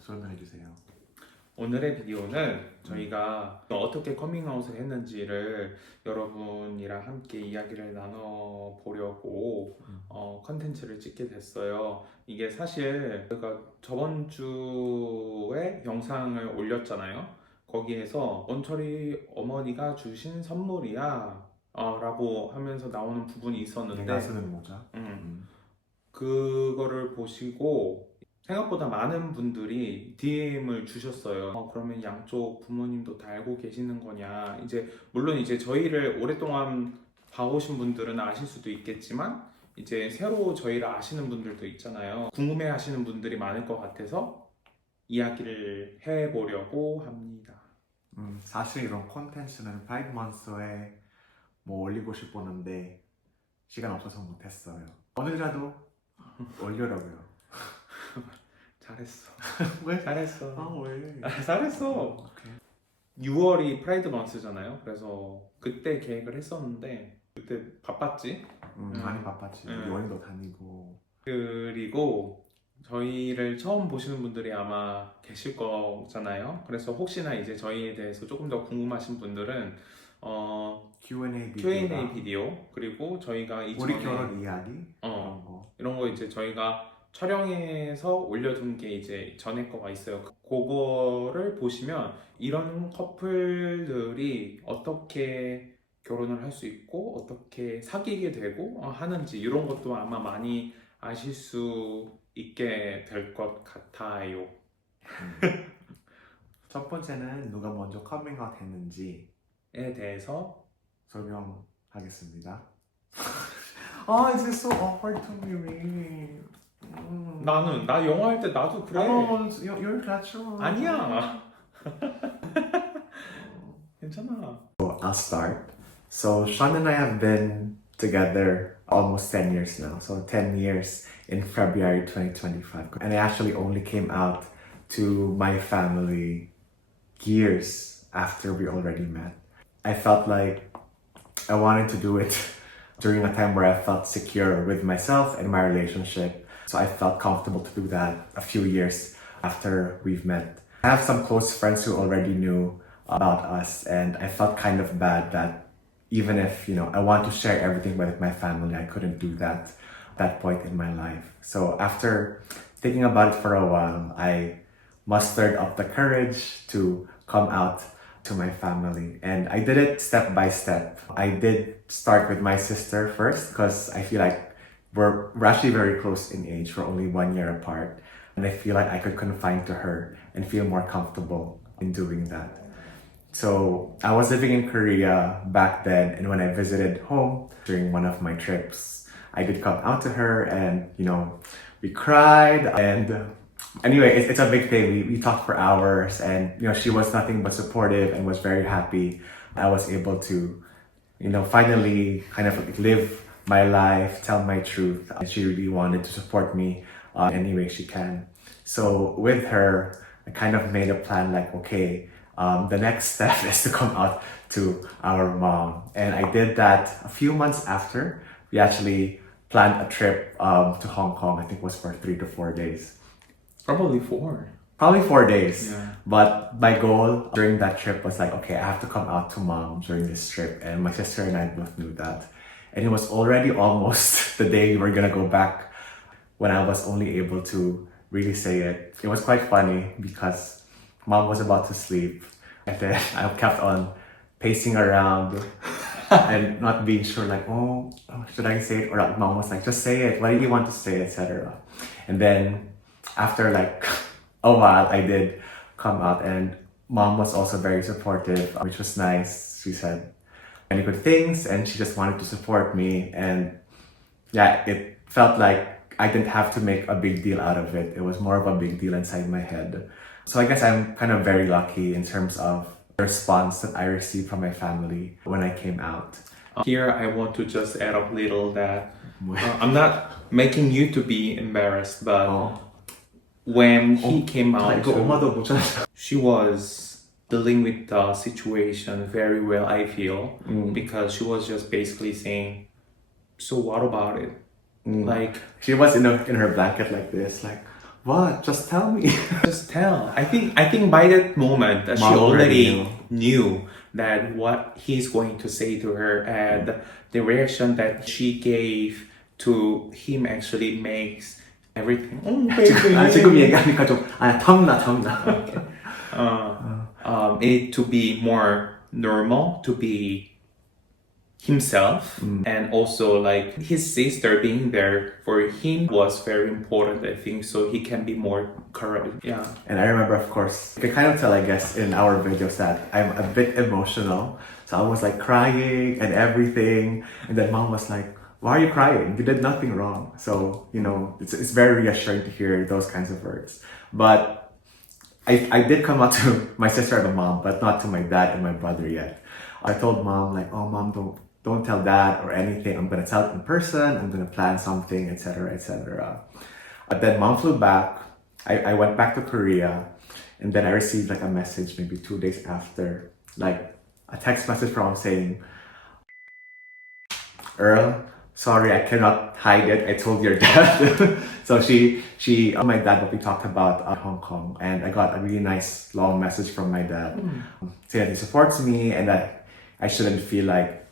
설명해 주세요. 오늘의 비디오는 저희가 어떻게 커밍아웃을 했는지를 여러분이랑 함께 이야기를 나눠보려고 컨텐츠를 찍게 됐어요. 이게 사실 제가 저번 주에 영상을 올렸잖아요. 거기에서 원철이 어머니가 주신 선물이야 라고 하면서 나오는 부분이 있었는데 내가 쓰는 모자. 그거를 보시고 생각보다 많은 분들이 DM을 주셨어요. 그러면 양쪽 부모님도 다 알고 계시는 거냐. 이제 물론 이제 저희를 오랫동안 봐오신 분들은 아실 수도 있겠지만 이제 새로 저희를 아시는 분들도 있잖아요. 궁금해 하시는 분들이 많을 것 같아서 이야기를 해보려고 합니다. 사실 이런 콘텐츠는 5months에 뭐 올리고 싶었는데 시간 없어서 못했어요. 오늘이라도 올려라고요. 잘했어. 왜? 잘했어. 아 왜? 잘했어. 오케이. 6월이 프라이드 먼스잖아요. 그래서 그때 계획을 했었는데 그때 바빴지. 많이 바빴지. 여행도 다니고. 그리고 저희를 처음 보시는 분들이 아마 계실 거잖아요. 그래서 혹시나 이제 저희에 대해서 조금 더 궁금하신 분들은 Q&A 비디오 그리고 저희가 우리 결혼 이야기 이런 거. 이런 거 이제 저희가 촬영해서 올려둔 게 이제 전에 거가 있어요. 그거를 보시면 이런 커플들이 어떻게 결혼을 할 수 있고 어떻게 사귀게 되고 하는지 이런 것도 아마 많이 아실 수 있게 될 것 같아요. 첫 번째는 누가 먼저 커밍아웃 했는지에 대해서 설명하겠습니다. This is so awkward to me, really. 나 영어 할 때 나도 그래. You're natural. 아니야. 괜찮아. I'll start. So Sean and I have been together almost 10 years now. So 10 years in February 2025. And I actually only came out to my family years after we already met. I felt like I wanted to do it during a time where I felt secure with myself and my relationship. So I felt comfortable to do that a few years after we've met. I have some close friends who already knew about us, and I felt kind of bad that even if, I want to share everything with my family, I couldn't do that at that point in my life. So after thinking about it for a while, I mustered up the courage to come out to my family, and I did it step by step. I did start with my sister first because I feel like we're actually very close in age. We're only 1 year apart, and I feel like I could confide to her and feel more comfortable in doing that. So I was living in Korea back then, and when I visited home during one of my trips, I did come out to her, and we cried, and anyway, it's a big thing. We talked for hours, and she was nothing but supportive and was very happy. I was able to, finally kind of live my life, tell my truth. And she really wanted to support me any way she can. So with her, I kind of made a plan like, okay, the next step is to come out to our mom. And I did that a few months after. We actually planned a trip to Hong Kong. I think it was for 3 to 4 days. Probably 4. Probably 4 days. Yeah. But my goal during that trip was like, okay, I have to come out to mom during this trip. And my sister and I both knew that. And it was already almost the day we were gonna go back when I was only able to really say it. It was quite funny because mom was about to sleep. And then I kept on pacing around and not being sure, like, should I say it? Or mom was like, just say it. What do you want to say, etc. And then after like a while, I did come out, and mom was also very supportive, which was nice. She said many good things, and she just wanted to support me. And yeah, it felt like I didn't have to make a big deal out of it. It was more of a big deal inside my head. So I guess I'm kind of very lucky in terms of the response that I received from my family when I came out. Here I want to just add a little that I'm not making you to be embarrassed, but when he came out, she was dealing with the situation very well, I feel, because she was just basically saying, so what about it? Like, she was in her blanket like this, like, What? Just tell me. Just tell. I think by that moment she Mom already already knew that what he's going to say to her, and the reaction that she gave to him actually makes everything. Oh, 지금 얘기하니까 좀 탐나. it to be more normal, to be himself, and also like his sister being there for him was very important, I think, so he can be more courage. Yeah. And I remember, of course, you can kind of tell, I guess, in our videos that I'm a bit emotional. So I was like crying and everything. And then mom was like, why are you crying? You did nothing wrong. So, you know, it's very reassuring to hear those kinds of words. But I did come out to my sister and my mom, but not to my dad and my brother yet. I told mom, like, oh, mom, don't tell dad or anything. I'm gonna tell it in person. I'm gonna plan something, etc., etc. But then mom flew back. I went back to Korea, and then I received like a message maybe 2 days after, like a text message from mom saying, Earl, sorry, I cannot hide it. I told your dad. So she told my dad what we talked about Hong Kong, and I got a really nice long message from my dad saying that he supports me and that I shouldn't feel like,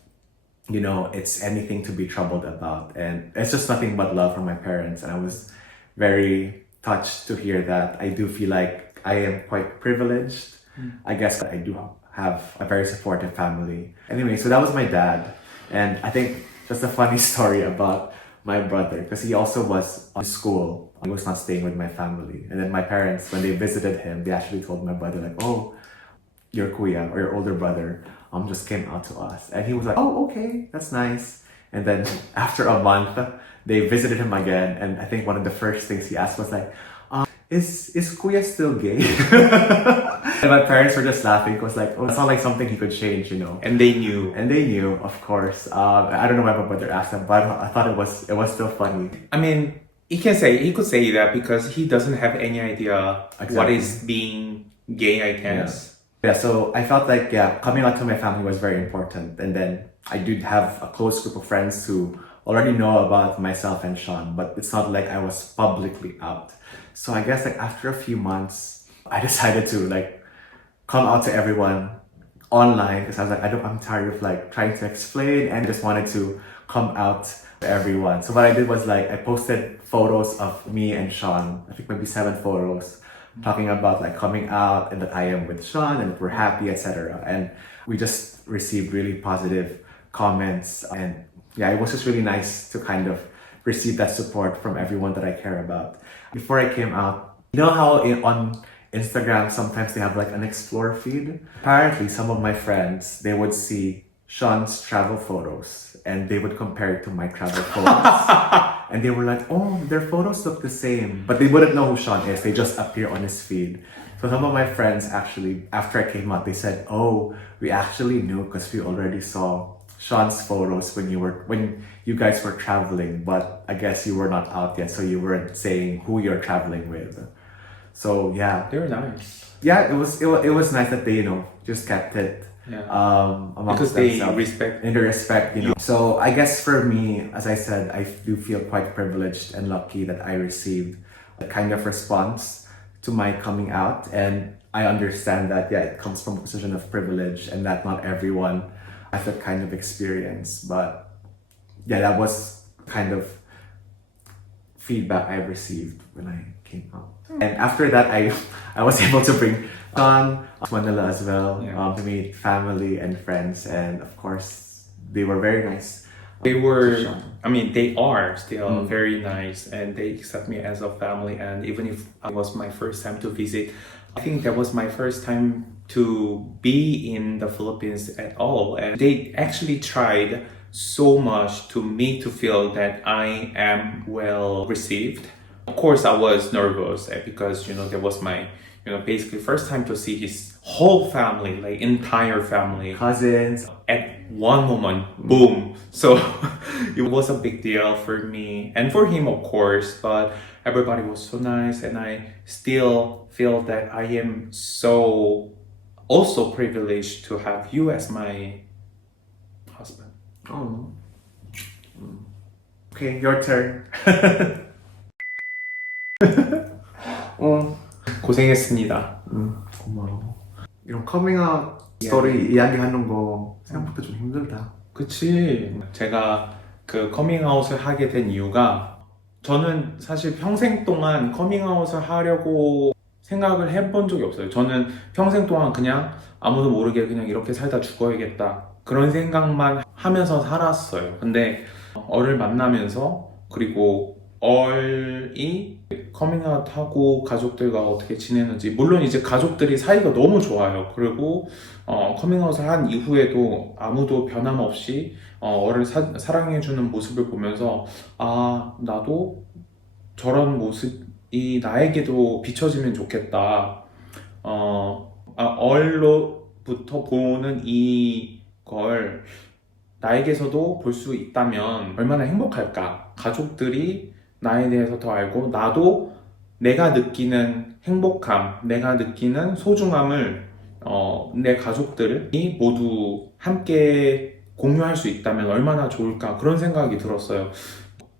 you know, it's anything to be troubled about. And it's just nothing but love from my parents. And I was very touched to hear that. I do feel like I am quite privileged. I guess I do have a very supportive family. Anyway, so that was my dad. And I think just a funny story about my brother, because he also was on school. He was not staying with my family. And then my parents, when they visited him, they actually told my brother, like, oh, your kuya or your older brother just came out to us. And he was like, oh, okay, that's nice. And then after a month, they visited him again. And I think one of the first things he asked was like, is kuya still gay? And my parents were just laughing because like, oh, it's not like something he could change, you know. And they knew. And they knew, of course. I don't know why my brother asked them, but I thought it was still funny. I mean, he could say that because he doesn't have any idea what Exactly. is being gay, I guess. Yeah, so I felt like, yeah, coming out to my family was very important. And then I did have a close group of friends who already know about myself and Sean, but it's not like I was publicly out. So I guess like after a few months, I decided to like come out to everyone online because I was like, I'm tired of like trying to explain and just wanted to come out to everyone. So what I did was like, I posted photos of me and Sean, I think maybe 7 photos, talking about like coming out and that I am with Sean and we're happy, etc. And we just received really positive comments. And yeah, it was just really nice to kind of receive that support from everyone that I care about. Before I came out, you know how on Instagram sometimes they have like an explore feed? Apparently some of my friends, they would see Sean's travel photos and they would compare it to my travel photos. And they were like, oh, their photos look the same. But they wouldn't know who Sean is. They just appear on his feed. So some of my friends actually, after I came out, they said, oh, we actually knew because we already saw Sean's photos when you guys were traveling, but I guess you were not out yet, so you weren't saying who you're traveling with. So yeah, They were nice. yeah, it was nice that they, you know, just kept it amongst Because they themselves. respect. In the respect, you know. So I guess for me, as I said, I do feel quite privileged and lucky that I received a kind of response to my coming out, and I understand that it comes from a position of privilege and that not everyone has that kind of experience. But yeah, that was kind of feedback I received when I came out. And after that, I was able to bring Sean to Manila as well, to meet family and friends, and of course they were very nice. They were, I mean, they are still very nice, and they accept me as a family. And even if it was my first time to visit, I think that was my first time to be in the Philippines at all. And they actually tried so much to me to feel that I am well received. Of course, I was nervous because, you know, that was my, you know, basically first time to see his whole family, like entire family. Cousins. At one moment, boom. So it was a big deal for me and for him, of course, but everybody was so nice, and I still feel that I am so also privileged to have you as my husband. Oh. Okay, your turn. 고생했습니다. 고마워. 이런 커밍아웃 스토리 이야기하는 거 생각보다 좀 힘들다. 그치. 제가 그 커밍아웃을 하게 된 이유가 저는 사실 평생 동안 커밍아웃을 하려고 생각을 해본 적이 없어요. 저는 평생 동안 그냥 아무도 모르게 그냥 이렇게 살다 죽어야겠다. 그런 생각만 하면서 살았어요. 근데 얼을 만나면서 그리고 얼이 커밍아웃하고 가족들과 어떻게 지내는지 물론 이제 가족들이 사이가 너무 좋아요. 그리고 커밍아웃을 한 이후에도 아무도 변함없이 얼을 사랑해주는 모습을 보면서 아 나도 저런 모습이 나에게도 비춰지면 좋겠다. 얼로부터 보는 이걸 나에게서도 볼 수 있다면 얼마나 행복할까. 가족들이 나에 대해서 더 알고 나도 내가 느끼는 행복함, 내가 느끼는 소중함을 내 가족들이 모두 함께 공유할 수 있다면 얼마나 좋을까 그런 생각이 들었어요.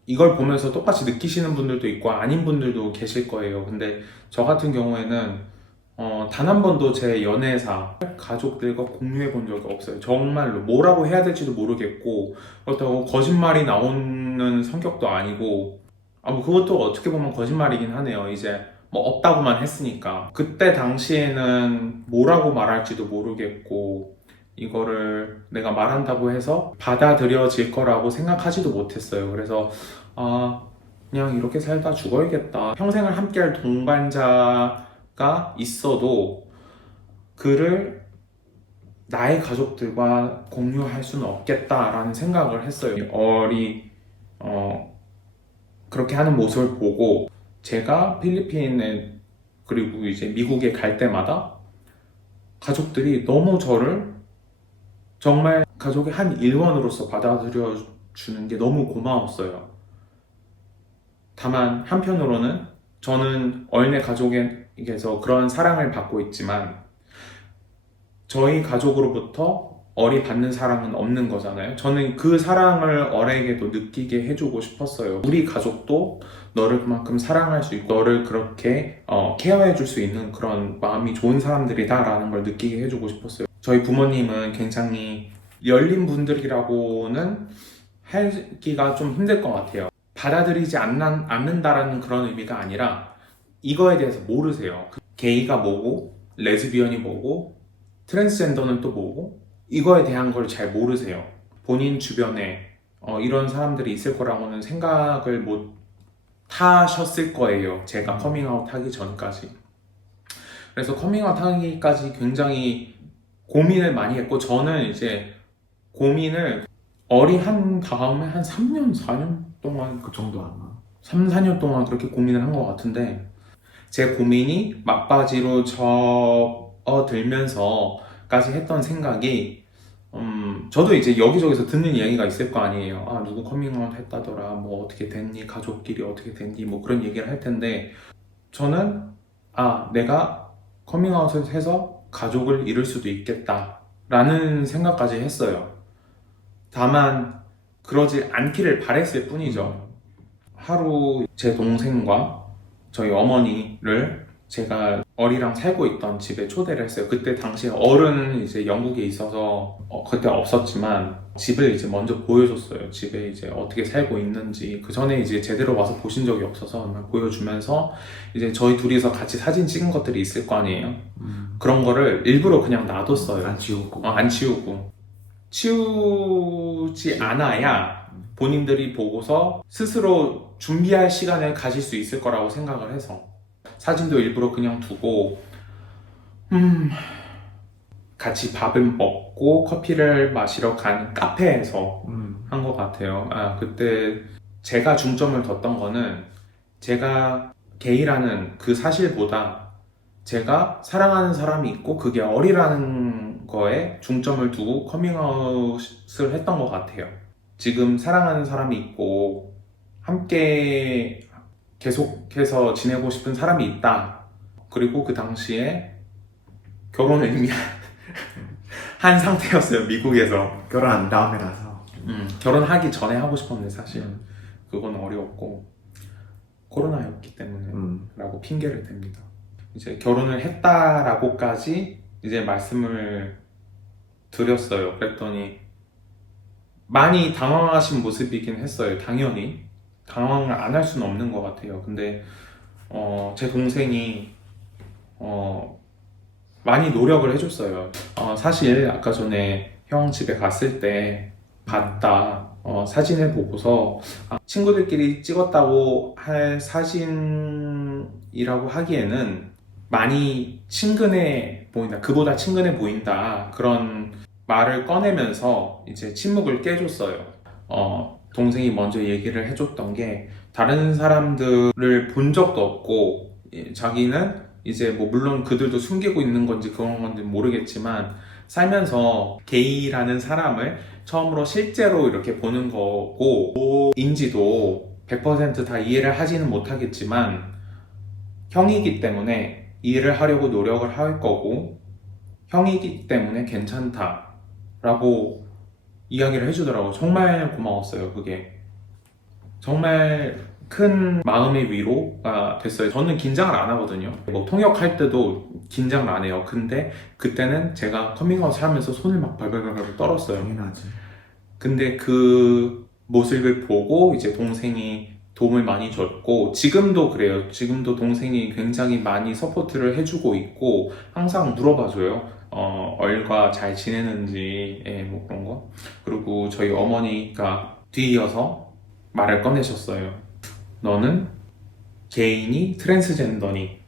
이걸 보면서 똑같이 느끼시는 분들도 있고 아닌 분들도 계실 거예요. 근데 저 같은 경우에는 단 한 번도 제 연애사 가족들과 공유해 본 적이 없어요. 정말로 뭐라고 해야 될지도 모르겠고 그렇다고 거짓말이 나오는 성격도 아니고 뭐 그것도 어떻게 보면 거짓말이긴 하네요. 이제 뭐 없다고만 했으니까 그때 당시에는 뭐라고 말할지도 모르겠고 이거를 내가 말한다고 해서 받아들여질 거라고 생각하지도 못했어요. 그래서 그냥 이렇게 살다 죽어야겠다. 평생을 함께할 동반자가 있어도 그를 나의 가족들과 공유할 수는 없겠다라는 생각을 했어요. 얼이 그렇게 하는 모습을 보고 제가 필리핀에 그리고 이제 미국에 갈 때마다 가족들이 너무 저를 정말 가족의 한 일원으로서 받아들여 주는 게 너무 고마웠어요. 다만 한편으로는 저는 얼네 가족에게서 그런 사랑을 받고 있지만 저희 가족으로부터 얼이 받는 사랑은 없는 거잖아요. 저는 그 사랑을 얼에게도 느끼게 해주고 싶었어요. 우리 가족도 너를 그만큼 사랑할 수 있고 너를 그렇게 케어해 줄 수 있는 그런 마음이 좋은 사람들이다 라는 걸 느끼게 해주고 싶었어요. 저희 부모님은 굉장히 열린 분들이라고는 하기가 좀 힘들 것 같아요. 받아들이지 않는다라는 그런 의미가 아니라 이거에 대해서 모르세요. 게이가 뭐고 레즈비언이 뭐고 트랜스젠더는 또 뭐고 이거에 대한 걸 잘 모르세요. 본인 주변에 이런 사람들이 있을 거라고는 생각을 못 하셨을 거예요. 제가 커밍아웃 하기 전까지. 그래서 커밍아웃 하기까지 굉장히 고민을 많이 했고 저는 이제 고민을 얼이 한 다음에 한 3년, 4년 동안 그 정도 아마. 3, 4년 동안 그렇게 고민을 한 것 같은데 제 고민이 막바지로 접어들면서까지 했던 생각이 저도 이제 여기저기서 듣는 이야기가 있을 거 아니에요. 누구 커밍아웃 했다더라, 뭐 어떻게 됐니, 가족끼리 어떻게 됐니, 뭐 그런 얘기를 할 텐데 저는 내가 커밍아웃을 해서 가족을 잃을 수도 있겠다 라는 생각까지 했어요. 다만 그러지 않기를 바랬을 뿐이죠. 하루 제 동생과 저희 어머니를 제가 얼이랑 살고 있던 집에 초대를 했어요. 그때 당시에 얼은 이제 영국에 있어서 그때 없었지만 집을 이제 먼저 보여줬어요. 집에 이제 어떻게 살고 있는지 그 전에 이제 제대로 와서 보신 적이 없어서 보여주면서 이제 저희 둘이서 같이 사진 찍은 것들이 있을 거 아니에요. 그런 거를 일부러 그냥 놔뒀어요. 안 치우고. 안 치우고. 치우지 않아야 본인들이 보고서 스스로 준비할 시간을 가질 수 있을 거라고 생각을 해서 사진도 일부러 그냥 두고 같이 밥을 먹고 커피를 마시러 간 카페에서 한 것 같아요. 그때 제가 중점을 뒀던 거는 제가 게이라는 그 사실보다 제가 사랑하는 사람이 있고 그게 얼이라는 거에 중점을 두고 커밍아웃을 했던 것 같아요. 지금 사랑하는 사람이 있고 함께 계속해서 지내고 싶은 사람이 있다. 그리고 그 당시에 결혼을 이미 한 상태였어요. 미국에서. 결혼한 다음에라서. 결혼하기 전에 하고 싶었는데 사실 그건 어려웠고 코로나였기 때문에 라고 핑계를 댑니다. 이제 결혼을 했다라고까지 이제 말씀을 드렸어요. 그랬더니 많이 당황하신 모습이긴 했어요. 당연히 당황을 안 할 수는 없는 것 같아요. 근데 제 동생이 많이 노력을 해줬어요. 사실 아까 전에 형 집에 갔을 때 봤다 사진을 보고서 친구들끼리 찍었다고 할 사진이라고 하기에는 많이 친근해 보인다. 그보다 친근해 보인다. 그런 말을 꺼내면서 이제 침묵을 깨줬어요. 동생이 먼저 얘기를 해줬던 게 다른 사람들을 본 적도 없고 자기는 이제 뭐 물론 그들도 숨기고 있는 건지 그런 건지 모르겠지만 살면서 게이라는 사람을 처음으로 실제로 이렇게 보는 거고 인지도 100%다 이해를 하지는 못하겠지만 형이기 때문에 이해를 하려고 노력을 할 거고 형이기 때문에 괜찮다라고 이야기를 해주더라고요. 정말 고마웠어요. 그게 정말 큰 마음의 위로가 됐어요. 저는 긴장을 안 하거든요. 뭐 통역할 때도 긴장을 안 해요. 근데 그때는 제가 커밍아웃 하면서 손을 막 발발발발 떨었어요. 당연하지. 근데 그 모습을 보고 이제 동생이 도움을 많이 줬고 지금도 그래요. 지금도 동생이 굉장히 많이 서포트를 해주고 있고 항상 물어봐줘요. 얼과 잘 지내는지 뭐 그런 거. 그리고 저희 어머니가 뒤이어서 말을 꺼내셨어요. 너는 개인이 트랜스젠더니?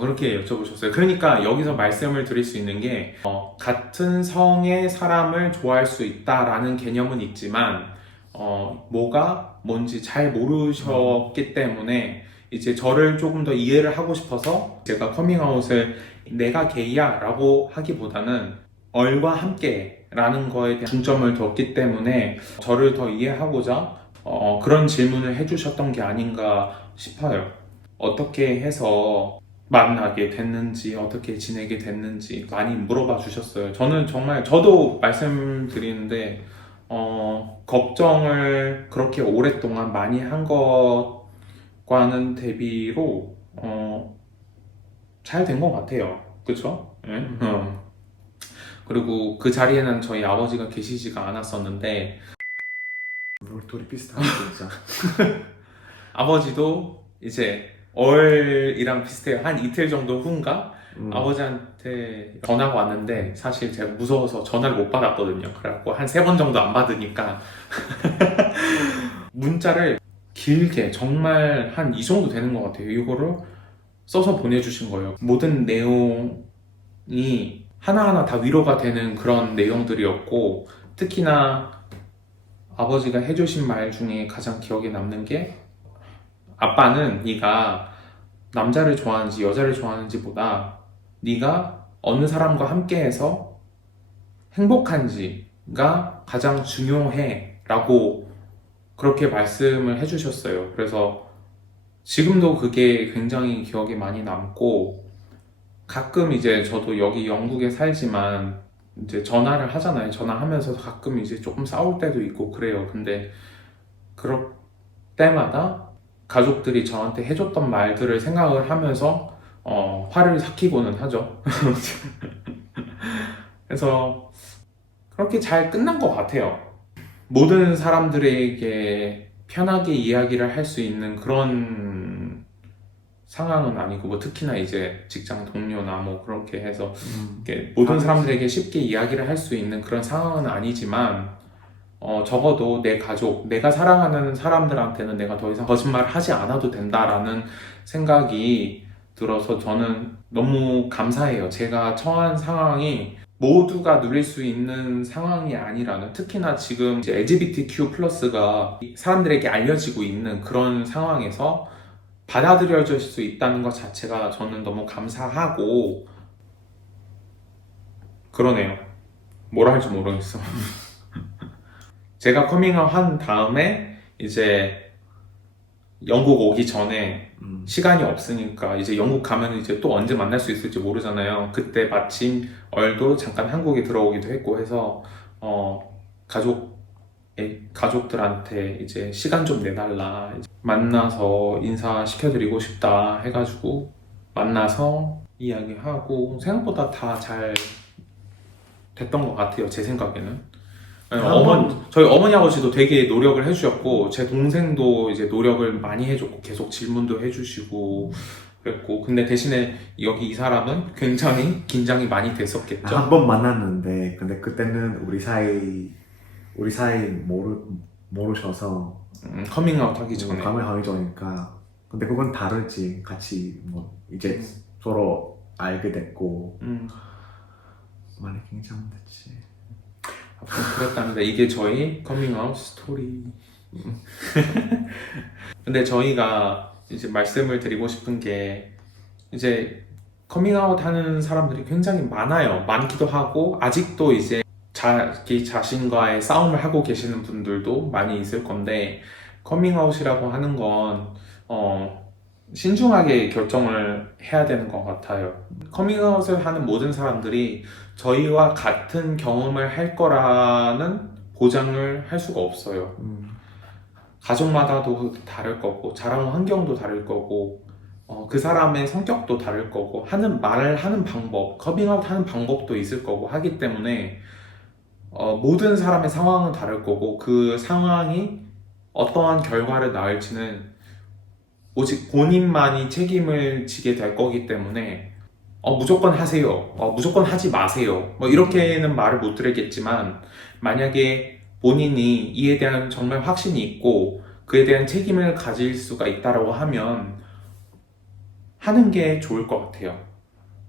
그렇게 여쭤보셨어요. 그러니까 여기서 말씀을 드릴 수 있는 게 같은 성의 사람을 좋아할 수 있다라는 개념은 있지만 뭐가 뭔지 잘 모르셨기 때문에 이제 저를 조금 더 이해를 하고 싶어서 제가 커밍아웃을 내가 게이야 라고 하기보다는 얼과 함께 라는 거에 대한 중점을 뒀기 때문에 저를 더 이해하고자 그런 질문을 해주셨던 게 아닌가 싶어요. 어떻게 해서 만나게 됐는지, 어떻게 지내게 됐는지 많이 물어봐 주셨어요. 저는 정말, 저도 말씀드리는데, 걱정을 그렇게 오랫동안 많이 한 것과는 대비로, 잘 된 것 같아요. 그쵸? 예? 그리고 그 자리에는 저희 아버지가 계시지가 않았었는데, 둘이 비슷하게 진짜. 아버지도 이제 얼이랑 비슷해요. 한 이틀 정도 후인가? 아버지한테 전화가 왔는데 사실 제가 무서워서 전화를 못 받았거든요. 그래갖고 한 3번 정도 안 받으니까 문자를 길게 정말 한 이 정도 되는 것 같아요. 이거를 써서 보내주신 거예요. 모든 내용이 하나하나 다 위로가 되는 그런 내용들이었고 특히나 아버지가 해주신 말 중에 가장 기억에 남는 게 아빠는 네가 남자를 좋아하는지 여자를 좋아하는지 보다 네가 어느 사람과 함께해서 행복한지가 가장 중요해 라고 그렇게 말씀을 해주셨어요. 그래서 지금도 그게 굉장히 기억에 많이 남고 가끔 이제 저도 여기 영국에 살지만 이제 전화를 하잖아요. 전화하면서 가끔 이제 조금 싸울 때도 있고 그래요. 근데 그럴 때마다 가족들이 저한테 해줬던 말들을 생각을 하면서 화를 삭히고는 하죠. 그래서 그렇게 잘 끝난 것 같아요. 모든 사람들에게 편하게 이야기를 할 수 있는 그런 상황은 아니고 뭐 특히나 이제 직장 동료나 뭐 그렇게 해서 이렇게 모든 사람들에게 쉽게 이야기를 할 수 있는 그런 상황은 아니지만 적어도 내 가족, 내가 사랑하는 사람들한테는 내가 더 이상 거짓말을 하지 않아도 된다라는 생각이 들어서 저는 너무 감사해요. 제가 처한 상황이 모두가 누릴 수 있는 상황이 아니라는, 특히나 지금 이제 LGBTQ 플러스가 사람들에게 알려지고 있는 그런 상황에서 받아들여질 수 있다는 것 자체가 저는 너무 감사하고 그러네요. 뭐라 할지 모르겠어. 제가 커밍아웃 한 다음에 이제 영국 오기 전에 시간이 없으니까 이제 영국 가면 이제 또 언제 만날 수 있을지 모르잖아요. 그때 마침 얼도 잠깐 한국에 들어오기도 했고 해서 가족들한테 이제 시간 좀 내달라, 만나서 인사시켜드리고 싶다 해가지고 만나서 이야기하고 생각보다 다 잘 됐던 것 같아요. 제 생각에는. 저희 어머니 아버지도 되게 노력을 해주셨고 제 동생도 이제 노력을 많이 해줬고 계속 질문도 해주시고 그랬고 근데 대신에 여기 이 사람은 굉장히 긴장이 많이 됐었겠죠. 한 번 만났는데 근데 그때는 우리 사이 모르셔서 커밍아웃 하기 전에 감을 하기 전이니까 근데 그건 다르지 같이 뭐 이제 서로 알게 됐고 많이 긴장됐지. 아무튼 그랬답니다. 이게 저희 커밍아웃 스토리. 근데 저희가 이제 말씀을 드리고 싶은 게 이제 커밍아웃 하는 사람들이 굉장히 많아요. 많기도 하고 아직도 이제 자기 자신과의 싸움을 하고 계시는 분들도 많이 있을 건데 커밍아웃이라고 하는 건 신중하게 결정을 해야 되는 것 같아요. 커밍아웃을 하는 모든 사람들이 저희와 같은 경험을 할 거라는 보장을 할 수가 없어요. 가족마다도 다를 거고 자라온 환경도 다를 거고 그 사람의 성격도 다를 거고 말을 하는 방법, 커밍아웃 하는 방법도 있을 거고 하기 때문에 모든 사람의 상황은 다를 거고 그 상황이 어떠한 결과를 낳을지는 오직 본인만이 책임을 지게 될 거기 때문에 무조건 하세요. 무조건 하지 마세요. 뭐 이렇게는 말을 못 드리겠지만 만약에 본인이 이에 대한 정말 확신이 있고 그에 대한 책임을 가질 수가 있다라고 하면 하는 게 좋을 것 같아요.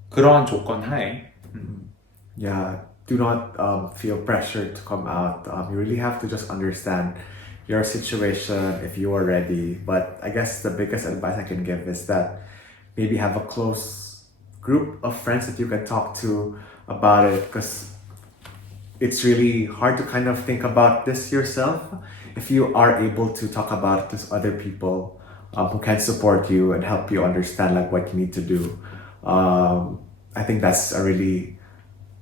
그러한 조건 하에. Yeah, do not feel pressure to come out. You really have to just understand your situation if you are ready. But I guess the biggest advice I can give is that maybe have a close group of friends that you can talk to about it because it's really hard to kind of think about this yourself. If you are able to talk about it to other people who can support you and help you understand like what you need to do, I think that's a really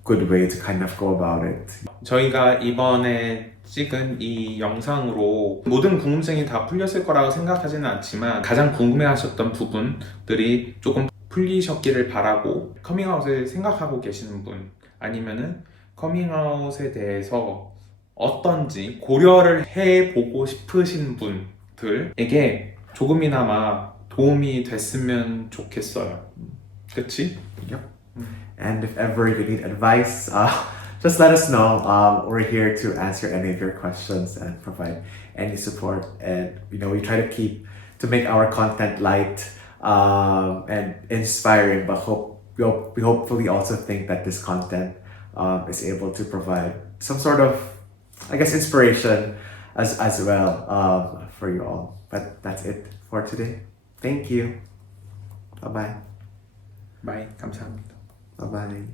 good way to kind of go about it. 저희가 이번에 찍은 이 영상으로 모든 궁금증이 다 풀렸을 거라고 생각하지는 않지만 가장 궁금해하셨던 부분들이 조금 풀리셨기를 바라고 커밍아웃을 생각하고 계시는 분 아니면은 커밍아웃에 대해서 어떤지 고려를 해보고 싶으신 분들에게 조금이나마 도움이 됐으면 좋겠어요. 그치? Yep. And if ever you need advice, just let us know. We're here to answer any of your questions and provide any support. And we try to make our content light and inspiring, but we hopefully also think that this content is able to provide some sort of, I guess, inspiration as well for you all. But that's it for today. Thank you. Bye-bye. 바이, 감사합니다. Bye-bye.